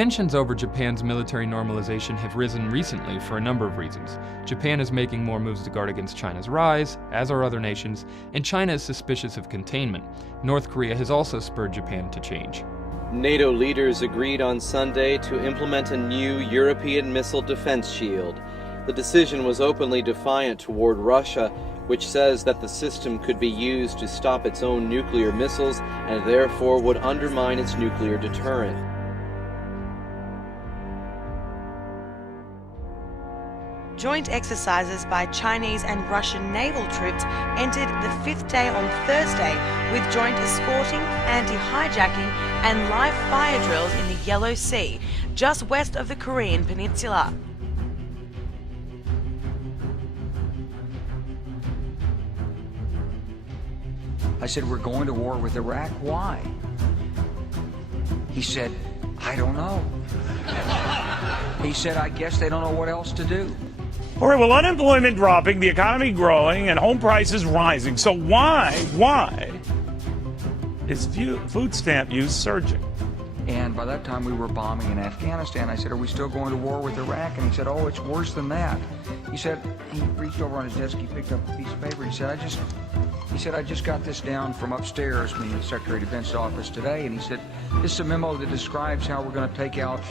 Tensions over Japan's military normalization have risen recently for a number of reasons. Japan is making more moves to guard against China's rise, as are other nations, and China is suspicious of containment. North Korea has also spurred Japan to change. NATO leaders agreed on Sunday to implement a new European missile defense shield. The decision was openly defiant toward Russia, which says that the system could be used to stop its own nuclear missiles and therefore would undermine its nuclear deterrent. Joint exercises by Chinese and Russian naval troops entered the fifth day on Thursday, with joint escorting, anti-hijacking and live fire drills in the Yellow Sea, just west of the Korean peninsula. I said, we're going to war with Iraq. Why? He said, I don't know. He said, I guess they don't know what else to do. All right, well, unemployment dropping, the economy growing, and home prices rising. So why is food stamp use surging? And by that time, we were bombing in Afghanistan. I said, are we still going to war with Iraq? And he said, oh, it's worse than that. He said, he reached over on his desk, he picked up a piece of paper, he said, I just got this down from upstairs from the Secretary of Defense's office today, and he said, this is a memo that describes how we're going to take out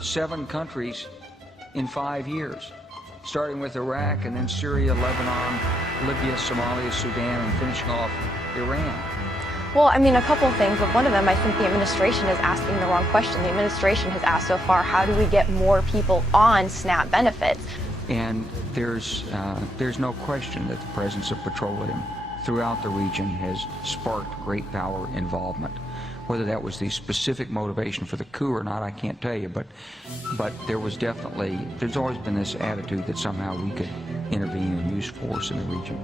7 countries in 5 years, starting with Iraq and then Syria, Lebanon, Libya, Somalia, Sudan, and finishing off Iran. Well, I mean, a couple of things, but one of them, I think the administration is asking the wrong question. The administration has asked so far, how do we get more people on SNAP benefits? And there's no question that the presence of petroleum throughout the region has sparked great power involvement. Whether that was the specific motivation for the coup or not, I can't tell you, but there's always been this attitude that somehow we could intervene and use force in the region.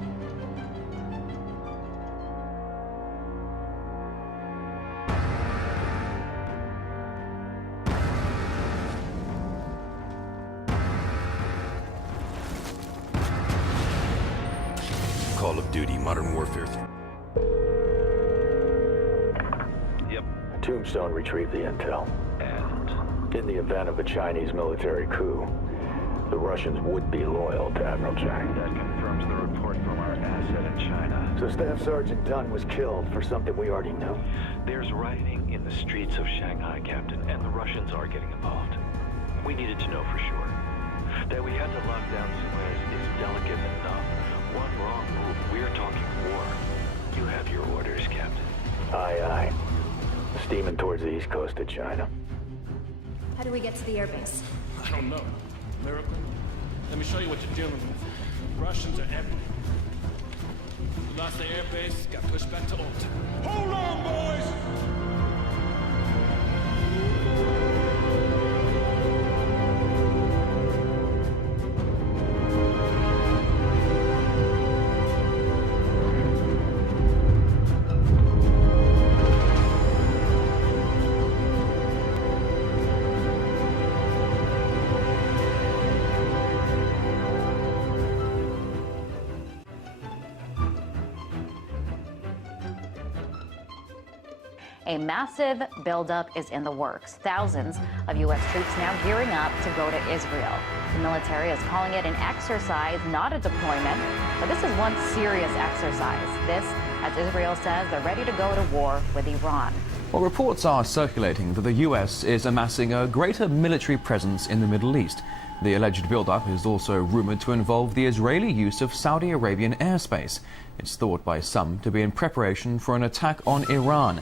Call of Duty Modern Warfare 3. Yep. Tombstone retrieved the intel. And in the event of a Chinese military coup, the Russians would be loyal to Admiral Chang. that confirms the report from our asset in China. So Staff Sergeant Dunn was killed for something we already knew. There's rioting in the streets of Shanghai, Captain, and the Russians are getting involved. We needed to know for sure. That we had to lock down Suez is delicate enough. One wrong move, we're talking war. You have your orders, Captain. Aye, aye. Steaming towards the east coast of China. How do we get to the airbase? I don't know. Miracle? Let me show you what you're dealing with. Russians are everywhere. We lost the airbase, got pushed back to old time. Hold on, boys! A massive buildup is in the works. Thousands of U.S. troops now gearing up to go to Israel. The military is calling it an exercise, not a deployment, but this is one serious exercise. This, as Israel says, they're ready to go to war with Iran. Well, reports are circulating that the U.S. is amassing a greater military presence in the Middle East. The alleged buildup is also rumored to involve the Israeli use of Saudi Arabian airspace. It's thought by some to be in preparation for an attack on Iran.